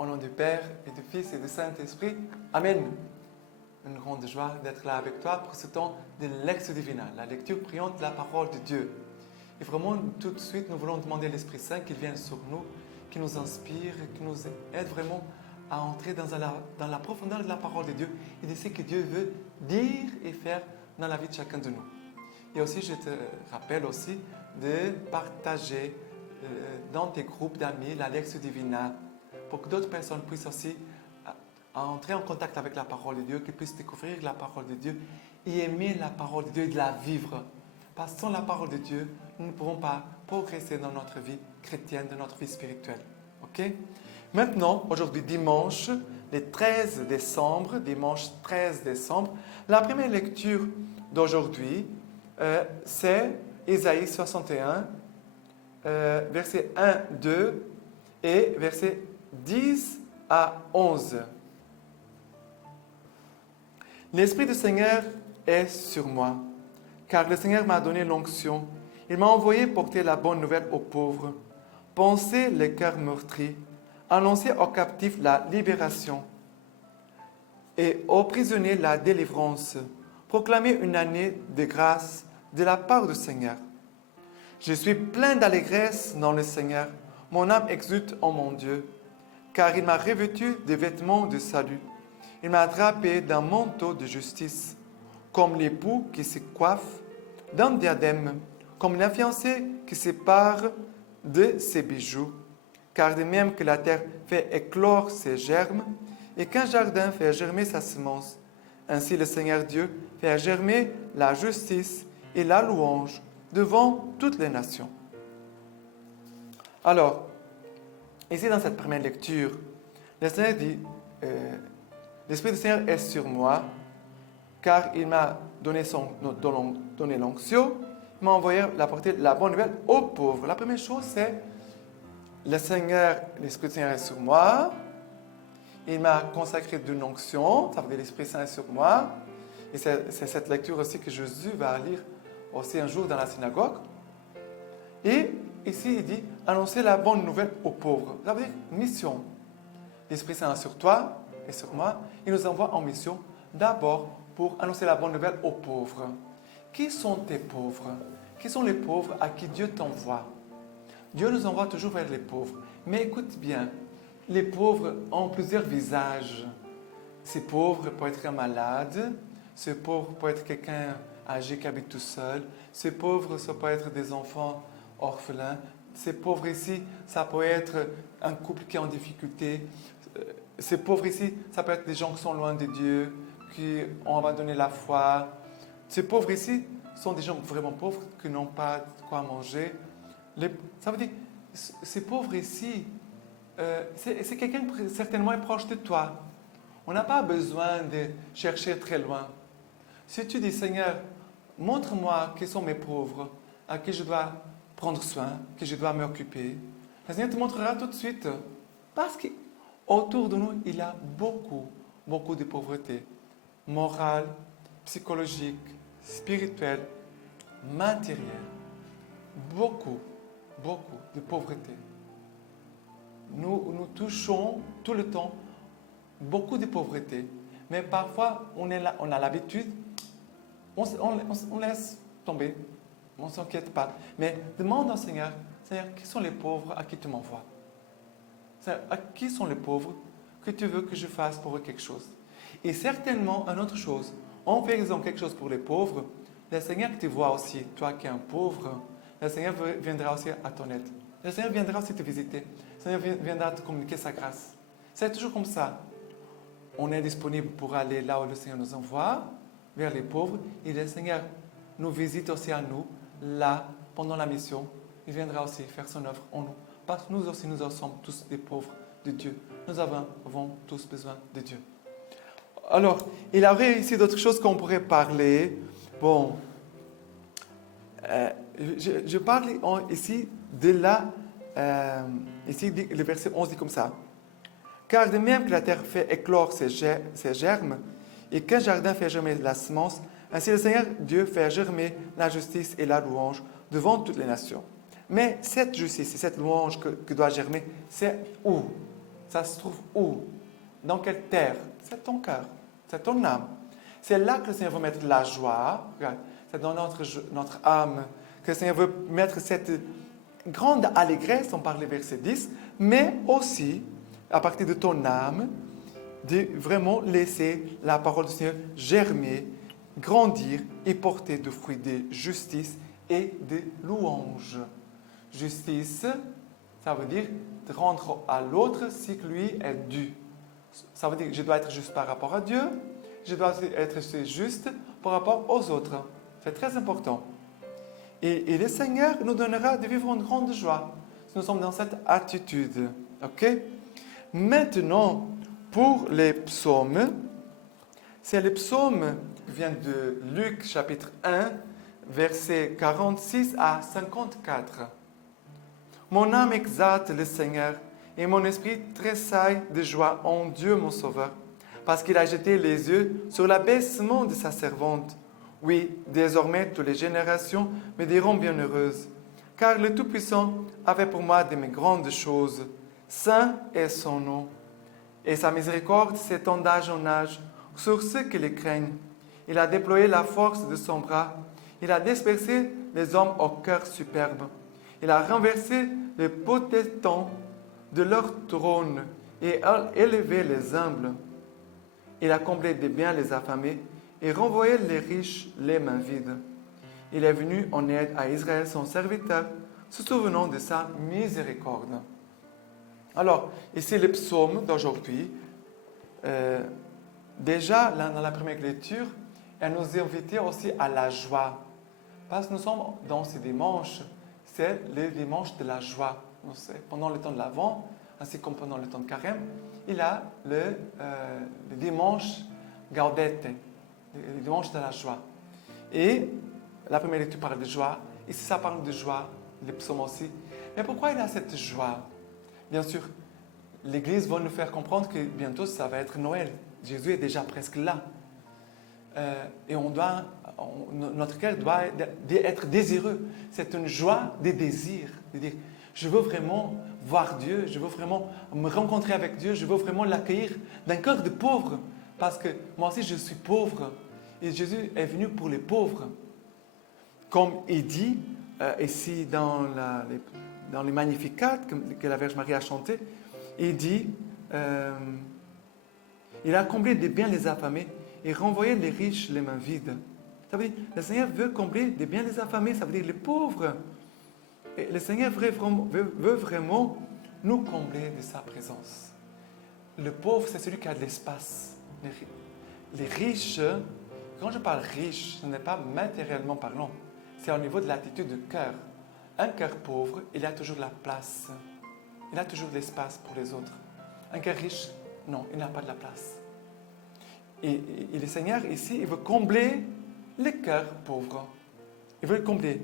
Au nom du Père et du Fils et du Saint-Esprit. Amen. Une grande joie d'être là avec toi pour ce temps de Lectio Divina, la lecture priante de la parole de Dieu. Et vraiment, tout de suite, nous voulons demander à l'Esprit Saint qu'il vienne sur nous, qu'il nous inspire, qu'il nous aide vraiment à entrer dans la profondeur de la parole de Dieu et de ce que Dieu veut dire et faire dans la vie de chacun de nous. Et aussi, je te rappelle aussi de partager dans tes groupes d'amis la Lectio Divina pour que d'autres personnes puissent aussi entrer en contact avec la parole de Dieu, qu'ils puissent découvrir la parole de Dieu et aimer la parole de Dieu et de la vivre. Parce que sans la parole de Dieu, nous ne pourrons pas progresser dans notre vie chrétienne, dans notre vie spirituelle. Ok? Maintenant, aujourd'hui, dimanche 13 décembre, la première lecture d'aujourd'hui, c'est Ésaïe 61, versets 1, 2 et versets 10 à 11. L'Esprit du Seigneur est sur moi, car le Seigneur m'a donné l'onction. Il m'a envoyé porter la bonne nouvelle aux pauvres, panser les cœurs meurtris, annoncer aux captifs la libération et aux prisonniers la délivrance, proclamer une année de grâce de la part du Seigneur. Je suis plein d'allégresse dans le Seigneur, mon âme exulte en mon Dieu, car il m'a revêtu de vêtements de salut. Il m'a drapé d'un manteau de justice, comme l'époux qui se coiffe d'un diadème, comme la fiancée qui se pare de ses bijoux. Car de même que la terre fait éclore ses germes, et qu'un jardin fait germer sa semence, ainsi le Seigneur Dieu fait germer la justice et la louange devant toutes les nations. Alors, ici dans cette première lecture, le Seigneur dit, l'Esprit du Seigneur est sur moi, car il m'a donné l'onction, il m'a envoyé apporter la bonne nouvelle aux pauvres. La première chose, c'est l'Esprit du Seigneur est sur moi, il m'a consacré d'une onction, ça veut dire l'Esprit Saint est sur moi, et c'est cette lecture aussi que Jésus va lire aussi un jour dans la synagogue. Et ici, il dit annoncer la bonne nouvelle aux pauvres. Ça veut dire mission. L'Esprit Saint est sur toi et sur moi. Il nous envoie en mission d'abord pour annoncer la bonne nouvelle aux pauvres. Qui sont tes pauvres? Qui sont les pauvres à qui Dieu t'envoie? Dieu nous envoie toujours vers les pauvres. Mais écoute bien, les pauvres ont plusieurs visages. Ces pauvres peuvent être un malade, ces pauvres peuvent être quelqu'un âgé qui habite tout seul, ces pauvres, ça peut être des enfants orphelins, ces pauvres ici, ça peut être un couple qui est en difficulté, ces pauvres ici, ça peut être des gens qui sont loin de Dieu, qui ont abandonné la foi. Ces pauvres ici sont des gens vraiment pauvres qui n'ont pas de quoi manger. Ça veut dire, ces pauvres ici, c'est quelqu'un qui certainement est proche de toi. On n'a pas besoin de chercher très loin. Si tu dis, Seigneur, montre-moi qui sont mes pauvres, à qui je dois prendre soin, que je dois m'occuper, le Seigneur te montrera tout de suite. Parce qu'autour de nous, il y a beaucoup de pauvreté. Morale, psychologique, spirituelle, matérielle. Beaucoup de pauvreté. Nous touchons tout le temps beaucoup de pauvreté. Mais parfois, on a l'habitude, on laisse tomber, on ne s'inquiète pas. Mais demande au Seigneur, Seigneur, qui sont les pauvres à qui tu m'envoies? Seigneur, à qui sont les pauvres que tu veux que je fasse pour eux quelque chose? Et certainement, une autre chose, en faisant quelque chose pour les pauvres, le Seigneur te voit aussi, toi qui es un pauvre, le Seigneur viendra aussi à ton aide. Le Seigneur viendra aussi te visiter. Le Seigneur viendra te communiquer sa grâce. C'est toujours comme ça. On est disponible pour aller là où le Seigneur nous envoie, vers les pauvres, et le Seigneur nous visite aussi à nous, là, pendant la mission. Il viendra aussi faire son œuvre en nous. Parce que nous aussi, nous sommes tous des pauvres de Dieu. Nous avons tous besoin de Dieu. Alors, il y aurait ici d'autres choses qu'on pourrait parler. Bon, je parle ici de ici, le verset 11 dit comme ça. Car de même que la terre fait éclore ses germes, et qu'un jardin fait germer la semence, ainsi le Seigneur Dieu fait germer la justice et la louange devant toutes les nations. Mais cette justice et cette louange que doit germer, c'est où? ça se trouve où? Dans quelle terre? C'est ton cœur, c'est ton âme. C'est là que le Seigneur veut mettre la joie. Regarde, c'est dans notre âme que le Seigneur veut mettre cette grande allégresse, on parlait verset 10, mais aussi, à partir de ton âme, de vraiment laisser la parole du Seigneur germer, grandir et porter de fruits de justice et de louange. Justice, ça veut dire de rendre à l'autre ce qui lui est dû. Ça veut dire que je dois être juste par rapport à Dieu, je dois être juste par rapport aux autres. C'est très important. Et le Seigneur nous donnera de vivre une grande joie si nous sommes dans cette attitude. Ok? Maintenant, pour les psaumes, c'est les psaumes qui viennent de Luc chapitre 1, versets 46 à 54. Mon âme exalte le Seigneur et mon esprit tressaille de joie en Dieu mon Sauveur, parce qu'il a jeté les yeux sur l'abaissement de sa servante. Oui, désormais toutes les générations me diront bienheureuse, car le Tout-Puissant avait pour moi de mes grandes choses. Saint est son nom, et sa miséricorde s'étend d'âge en âge sur ceux qui le craignent. Il a déployé la force de son bras, il a dispersé les hommes au cœur superbe. Il a renversé les potentats de leur trône et a élevé les humbles. Il a comblé de biens les affamés et renvoyé les riches les mains vides. Il est venu en aide à Israël son serviteur, se souvenant de sa miséricorde. Alors, ici le psaume d'aujourd'hui, déjà dans la première lecture, elle nous invite aussi à la joie. Parce que nous sommes dans ce dimanche, c'est le dimanche de la joie. Pendant le temps de l'Avent, ainsi comme pendant le temps de Carême, il y a le dimanche Gaudete, le dimanche de la joie. Et la première lecture parle de joie. Ici, ça parle de joie, les psaumes aussi. Mais pourquoi il y a cette joie? Bien sûr, l'Église va nous faire comprendre que bientôt, ça va être Noël. Jésus est déjà presque là. Et notre cœur doit être désireux. C'est une joie des désirs. De dire, je veux vraiment voir Dieu, je veux vraiment me rencontrer avec Dieu, je veux vraiment l'accueillir d'un cœur de pauvre. Parce que moi aussi, je suis pauvre. Et Jésus est venu pour les pauvres. Comme il dit ici dans les Magnificats que la Vierge Marie a chanté, il dit, il a comblé des biens les affamés et renvoyé les riches les mains vides. Ça veut dire, le Seigneur veut combler des biens les affamés, ça veut dire les pauvres. Et le Seigneur veut vraiment nous combler de sa présence. Le pauvre, c'est celui qui a de l'espace. Les riches, quand je parle riche, ce n'est pas matériellement parlant, c'est au niveau de l'attitude du cœur. Un cœur pauvre, il a toujours la place. Il a toujours l'espace pour les autres. Un cœur riche, non, il n'a pas de la place. Et le Seigneur, ici, il veut combler les cœurs pauvres. Il veut combler.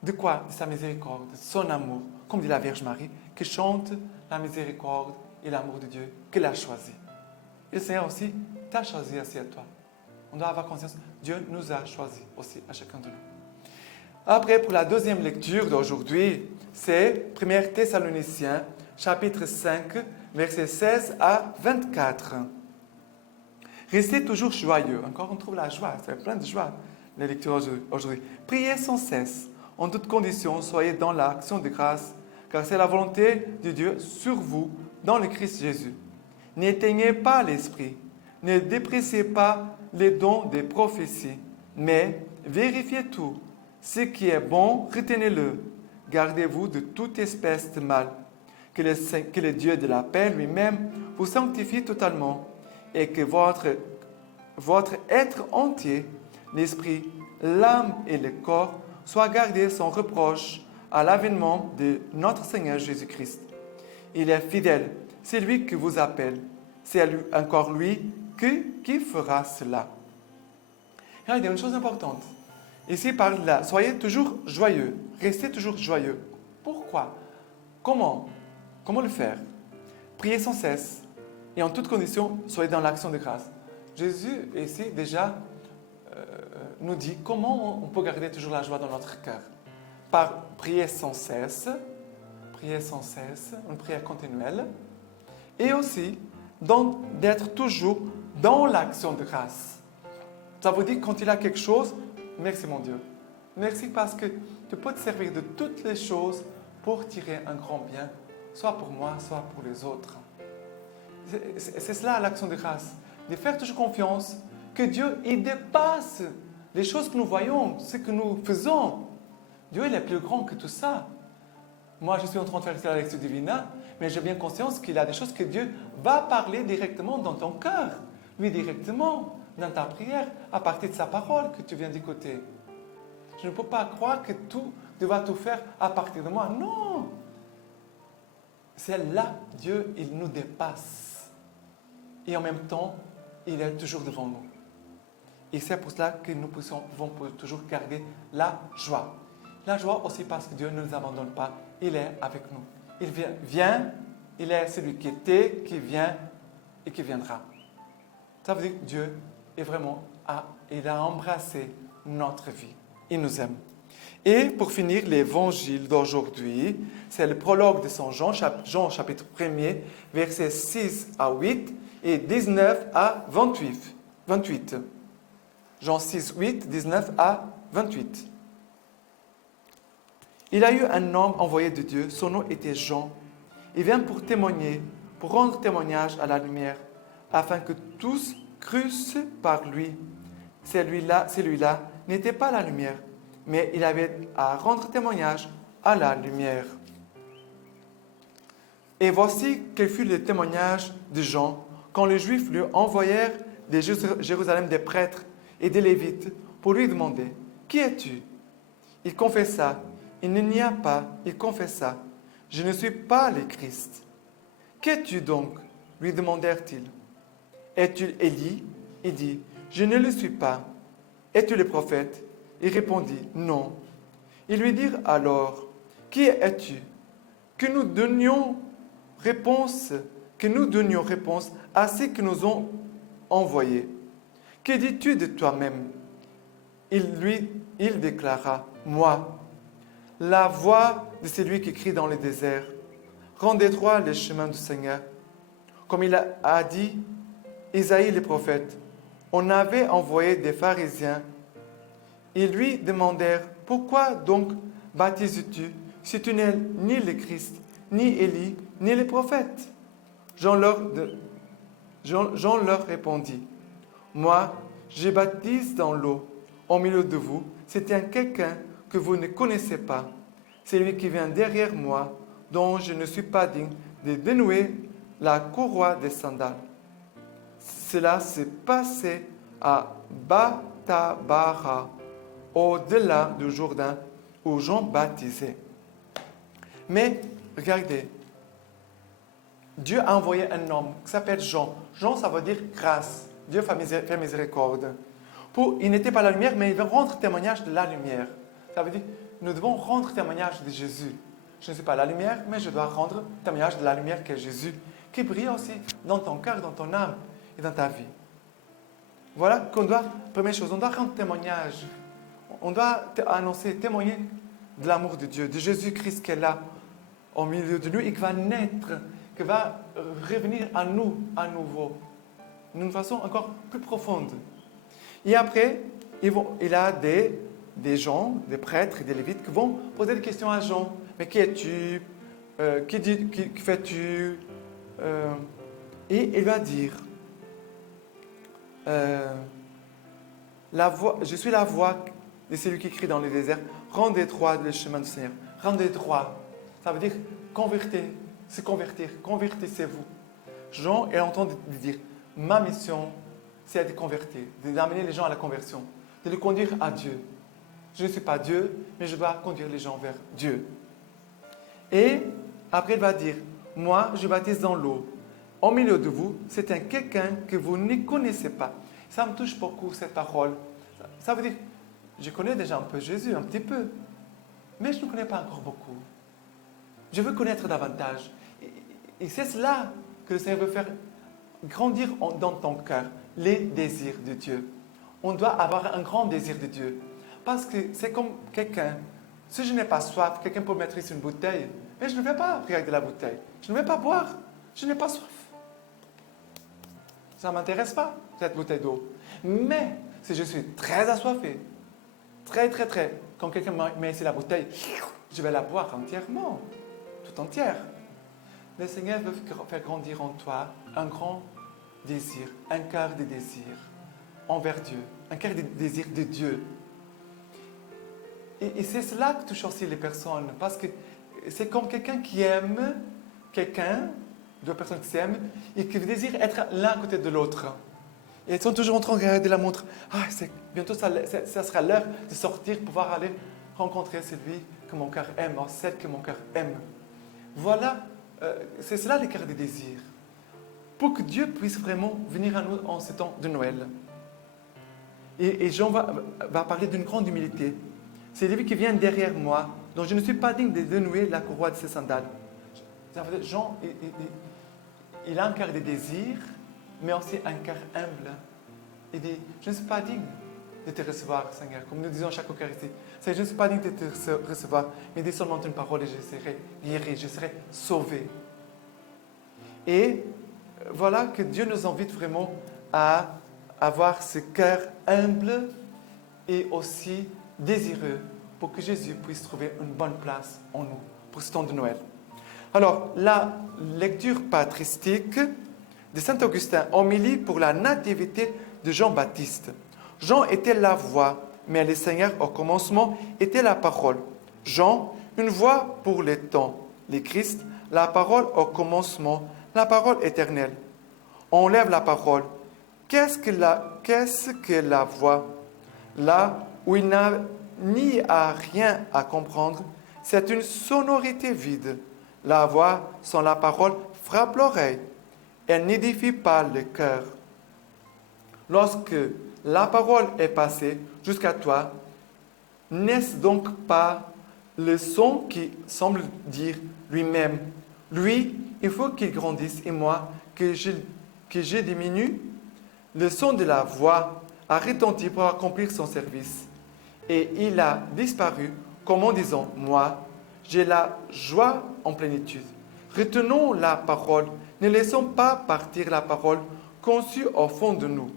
De quoi? De sa miséricorde, de son amour. Comme dit la Vierge Marie, qui chante la miséricorde et l'amour de Dieu qu'elle a choisi. Et le Seigneur aussi t'a choisi aussi à toi. On doit avoir conscience, Dieu nous a choisis aussi à chacun de nous. Après, pour la deuxième lecture d'aujourd'hui, c'est 1 Thessaloniciens, chapitre 5, versets 16 à 24. Restez toujours joyeux. Encore, on trouve la joie. C'est plein de joie, les lectures aujourd'hui. Priez sans cesse. En toutes conditions, soyez dans l'action de grâce, car c'est la volonté de Dieu sur vous, dans le Christ Jésus. N'éteignez pas l'esprit. Ne dépréciez pas les dons des prophéties, mais vérifiez tout. Ce qui est bon, retenez-le. Gardez-vous de toute espèce de mal. Que le Dieu de la paix lui-même vous sanctifie totalement et que votre être entier, l'esprit, l'âme et le corps, soient gardés sans reproche à l'avènement de notre Seigneur Jésus-Christ. Il est fidèle, c'est lui qui vous appelle. C'est encore lui qui fera cela. Il y a une chose importante. Ici, il parle là, soyez toujours joyeux, restez toujours joyeux. Pourquoi? Comment le faire? Priez sans cesse et en toutes conditions, soyez dans l'action de grâce. Jésus, ici, déjà, nous dit comment on peut garder toujours la joie dans notre cœur. Par prier sans cesse, une prière continuelle, et aussi d'être toujours dans l'action de grâce. Ça veut dire quand il a quelque chose, merci mon Dieu. Merci parce que tu peux te servir de toutes les choses pour tirer un grand bien, soit pour moi, soit pour les autres. C'est cela l'action de grâce, de faire toujours confiance que Dieu, il dépasse les choses que nous voyons, ce que nous faisons. Dieu, il est plus grand que tout ça. Moi, je suis en train de faire la lecture divine, mais j'ai bien conscience qu'il y a des choses que Dieu va parler directement dans ton cœur, lui directement, dans ta prière, à partir de sa parole que tu viens d'écouter. Je ne peux pas croire que Dieu va tout faire à partir de moi. Non! C'est là, Dieu, il nous dépasse. Et en même temps, il est toujours devant nous. Et c'est pour cela que nous pouvons toujours garder la joie. La joie aussi parce que Dieu ne nous abandonne pas. Il est avec nous. Il vient, il est celui qui était, qui vient et qui viendra. Ça veut dire que Dieu est vraiment, il a embrassé notre vie. Il nous aime. Et pour finir, l'évangile d'aujourd'hui, c'est le prologue de Saint Jean, Jean chapitre 1er, versets 6 à 8 et 19 à 28. Jean 6, 8, 19 à 28. Il a eu un homme envoyé de Dieu, son nom était Jean. Il vient pour témoigner, pour rendre témoignage à la lumière, afin que tous crussent par lui. Celui-là n'était pas la lumière, mais il avait à rendre témoignage à la lumière. Et voici quel fut le témoignage de Jean, quand les Juifs lui envoyèrent de Jérusalem des prêtres et des Lévites pour lui demander « Qui es-tu » Il confessa « Il n'y a pas », il confessa « Je ne suis pas le Christ. »« Qu'es-tu donc » lui demandèrent-ils. « Es-tu Élie » Il dit « Je ne le suis pas. »« Es-tu le prophète » Il répondit « Non. » Ils lui dirent alors « Qui es-tu » Que nous donnions réponse à ceux qui nous ont envoyés. « Que dis-tu de toi-même » Il déclara « Moi, la voix de celui qui crie dans le désert, rendez droit les chemins du Seigneur. » Comme il a dit Isaïe le prophète, on avait envoyé des pharisiens. Ils lui demandèrent « Pourquoi donc baptises-tu si tu n'es ni le Christ, ni Élie, ni le prophète ?» Jean leur répondit « Moi, je baptise dans l'eau. Au milieu de vous, c'est un quelqu'un que vous ne connaissez pas. C'est lui qui vient derrière moi, dont je ne suis pas digne de dénouer la courroie des sandales. » Cela s'est passé à Batabara, au-delà du Jourdain, où Jean baptisait. Mais, regardez, Dieu a envoyé un homme qui s'appelle Jean. Jean, ça veut dire grâce. Dieu fait miséricorde. Il n'était pas la lumière, mais il veut rendre témoignage de la lumière. Ça veut dire, nous devons rendre témoignage de Jésus. Je ne suis pas la lumière, mais je dois rendre témoignage de la lumière qu'est Jésus, qui brille aussi dans ton cœur, dans ton âme et dans ta vie. Voilà qu'on doit, première chose, on doit rendre témoignage. On doit annoncer, témoigner de l'amour de Dieu, de Jésus-Christ qui est là, au milieu de nous et qui va naître, qui va revenir à nous à nouveau, d'une façon encore plus profonde. Et après, il a des gens, des prêtres et des lévites qui vont poser des questions à Jean. Mais qui es-tu? Qui fais-tu? Et il va dire, je suis la voix de celui qui crie dans le désert, rendez droit le chemin du Seigneur. Rendez droit. Ça veut dire convertissez-vous. Jean est en train de dire, ma mission, c'est de convertir, d'amener les gens à la conversion, de les conduire à Dieu. Je ne suis pas Dieu, mais je dois conduire les gens vers Dieu. Et après, il va dire, moi, je baptise dans l'eau. Au milieu de vous, c'est un quelqu'un que vous ne connaissez pas. Ça me touche beaucoup, cette parole. Ça veut dire, je connais déjà un peu Jésus, un petit peu, mais je ne connais pas encore beaucoup. Je veux connaître davantage. Et c'est cela que le Seigneur veut faire grandir dans ton cœur, les désirs de Dieu. On doit avoir un grand désir de Dieu. Parce que c'est comme quelqu'un, si je n'ai pas soif, quelqu'un peut mettre ici une bouteille, mais je ne vais pas regarder la bouteille. Je ne vais pas boire. Je n'ai pas soif. Ça ne m'intéresse pas, cette bouteille d'eau. Mais si je suis très assoiffé, très, quand quelqu'un met ici la bouteille, je vais la boire entièrement, tout entière. Le Seigneur veut faire grandir en toi un grand désir, un cœur de désir envers Dieu, un cœur de désir de Dieu. Et c'est cela que touche aussi les personnes, parce que c'est comme quelqu'un qui aime quelqu'un, deux personnes qui s'aiment, et qui désirent être l'un à côté de l'autre. Et ils sont toujours en train de regarder la montre. Ah, bientôt, ça sera l'heure de sortir, pouvoir aller rencontrer celui que mon cœur aime, ou celle que mon cœur aime. Voilà, c'est cela le cœur des désirs. Pour que Dieu puisse vraiment venir à nous en ce temps de Noël. Et Jean va parler d'une grande humilité. C'est lui qui vient derrière moi, dont je ne suis pas digne de dénouer la courroie de ses sandales. Jean, il a un cœur de désir, mais aussi un cœur humble. Il dit, je ne suis pas digne de te recevoir, Seigneur, comme nous disons chaque Eucharistie. Je ne suis pas digne de te recevoir, mais dis seulement une parole et je serai guéri, je serai sauvé. Et voilà que Dieu nous invite vraiment à avoir ce cœur humble et aussi désireux pour que Jésus puisse trouver une bonne place en nous pour ce temps de Noël. Alors, la lecture patristique de Saint Augustin, homélie pour la nativité de Jean-Baptiste. Jean était la voix, mais le Seigneur au commencement était la parole. Jean, une voix pour les temps. Le Christ, la parole au commencement, la parole éternelle. On lève la parole. Qu'est-ce que la voix? Là où il n'y a rien à comprendre, c'est une sonorité vide. La voix sans la parole frappe l'oreille. Elle n'édifie pas le cœur. Lorsque la parole est passée jusqu'à toi, n'est-ce donc pas le son qui semble dire lui-même, lui, il faut qu'il grandisse et moi, que je diminue? Le son de la voix a retenti pour accomplir son service. Et il a disparu comme en disant, moi, j'ai la joie en plénitude. Retenons la parole, ne laissons pas partir la parole conçue au fond de nous.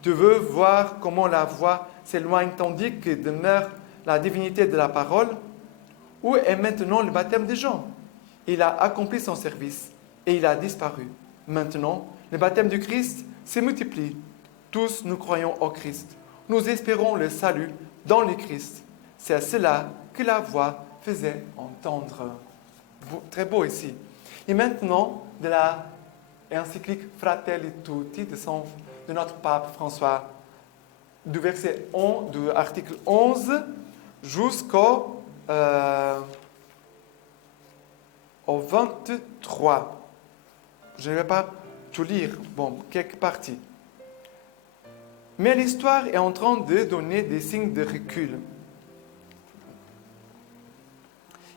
Tu veux voir comment la voix s'éloigne tandis que demeure la divinité de la parole? Où est maintenant le baptême de Jean? Il a accompli son service et il a disparu. Maintenant, le baptême du Christ se multiplie. Tous nous croyons au Christ. Nous espérons le salut dans le Christ. C'est cela que la voix faisait entendre. Très beau ici. Et maintenant, de la encyclique Fratelli Tutti de notre pape François, du verset 11, du article 11 jusqu'au au 23. Je ne vais pas tout lire, quelques parties. Mais l'histoire est en train de donner des signes de recul.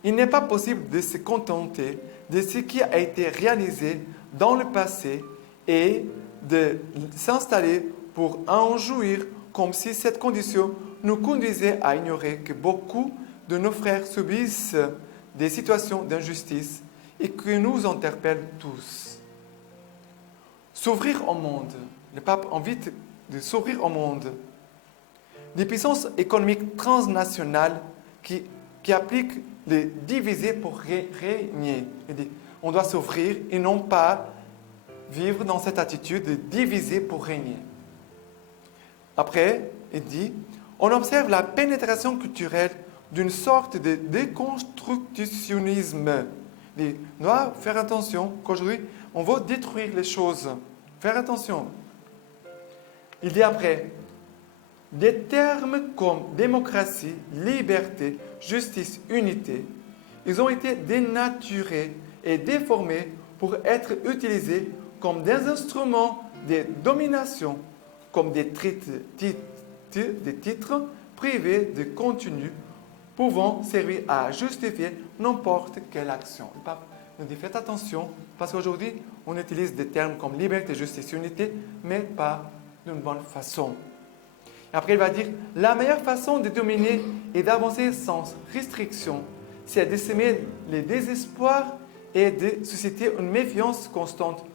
Il n'est pas possible de se contenter de ce qui a été réalisé dans le passé et de s'installer pour en jouir comme si cette condition nous conduisait à ignorer que beaucoup de nos frères subissent des situations d'injustice et que nous interpellent tous. S'ouvrir au monde. Le pape invite de s'ouvrir au monde. Des puissances économiques transnationales qui appliquent le diviser pour régner. On doit s'ouvrir et non pas vivre dans cette attitude de diviser pour régner. Après, il dit, on observe la pénétration culturelle d'une sorte de déconstructionnisme. Il doit faire attention qu'aujourd'hui, on va détruire les choses. Faire attention. Il dit après, des termes comme démocratie, liberté, justice, unité, ils ont été dénaturés et déformés pour être utilisés comme des instruments de domination, comme des titres privés de contenu pouvant servir à justifier n'importe quelle action. Le pape nous dit faites attention parce qu'aujourd'hui on utilise des termes comme liberté, justice, unité, mais pas d'une bonne façon. Et après il va dire la meilleure façon de dominer et d'avancer sans restriction, c'est de semer le désespoir et de susciter une méfiance constante,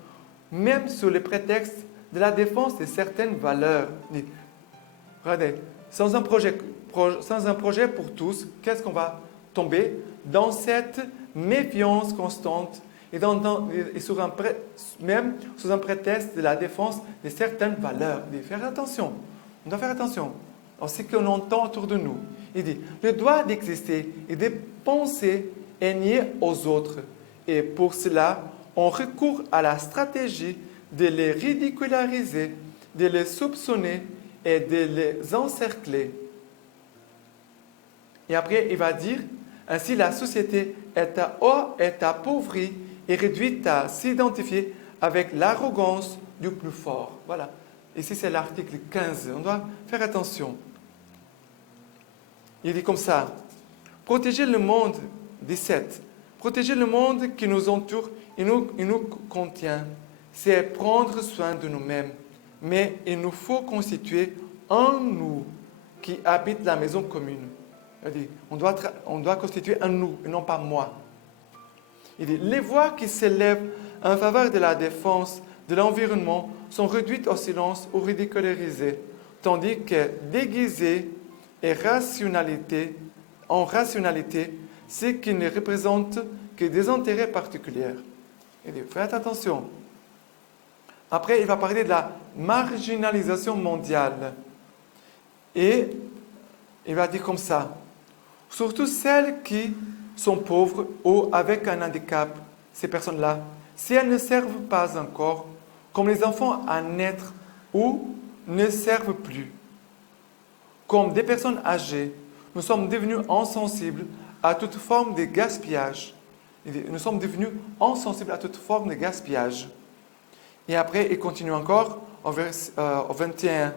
même sous le prétexte de la défense de certaines valeurs. Regardez, sans un projet pour tous, qu'est-ce qu'on va tomber? Dans cette méfiance constante et, même sous un prétexte de la défense de certaines valeurs. Il dit, faire attention, on doit faire attention à ce qu'on entend autour de nous. Il dit, le droit d'exister et de penser est nié aux autres. Et pour cela, on recourt à la stratégie de les ridiculariser, de les soupçonner et de les encercler. Et après, il va dire, ainsi la société est appauvrie et réduite à s'identifier avec l'arrogance du plus fort. Voilà. Ici, c'est l'article 15. On doit faire attention. Il dit comme ça, protéger le monde, 17, protéger le monde qui nous entoure et nous contient, c'est prendre soin de nous-mêmes. Mais il nous faut constituer en nous qui habite la maison commune. Il dit, on doit constituer un nous et non pas moi. Il dit, les voix qui s'élèvent en faveur de la défense de l'environnement sont réduites au silence ou ridiculisées, tandis que déguisées en rationalité, ce qui ne représente que des intérêts particuliers. Il dit, faites attention. Après, il va parler de la marginalisation mondiale. Et il va dire comme ça, surtout celles qui sont pauvres ou avec un handicap, ces personnes-là, si elles ne servent pas encore, comme les enfants à naître ou ne servent plus, comme des personnes âgées, nous sommes devenus insensibles à toute forme de gaspillage. Nous sommes devenus insensibles à toute forme de gaspillage. Et après, il continue encore au 21.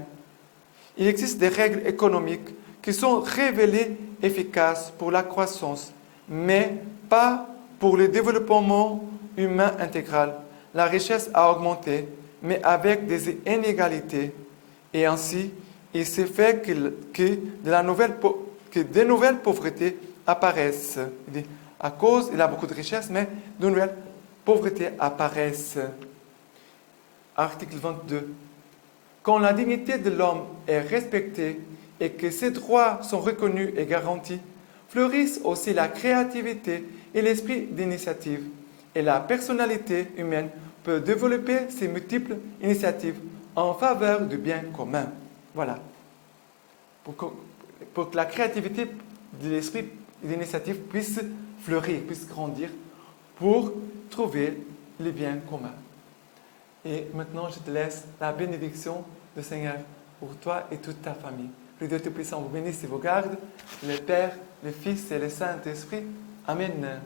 Il existe des règles économiques qui sont révélées efficaces pour la croissance, mais pas pour le développement humain intégral. La richesse a augmenté, mais avec des inégalités. Et ainsi, il se fait que de nouvelles pauvretés apparaissent. Il dit, à cause, il a beaucoup de richesses, mais de nouvelles pauvretés apparaissent. Article 22. Quand la dignité de l'homme est respectée et que ses droits sont reconnus et garantis, fleurissent aussi la créativité et l'esprit d'initiative. Et la personnalité humaine peut développer ses multiples initiatives en faveur du bien commun. Voilà. Pour que la créativité de l'esprit d'initiative puisse fleurir, puisse grandir, pour trouver le bien commun. Et maintenant, je te laisse la bénédiction du Seigneur pour toi et toute ta famille. Que Dieu Tout-Puissant vous bénisse et vous garde, le Père, le Fils et le Saint-Esprit. Amen.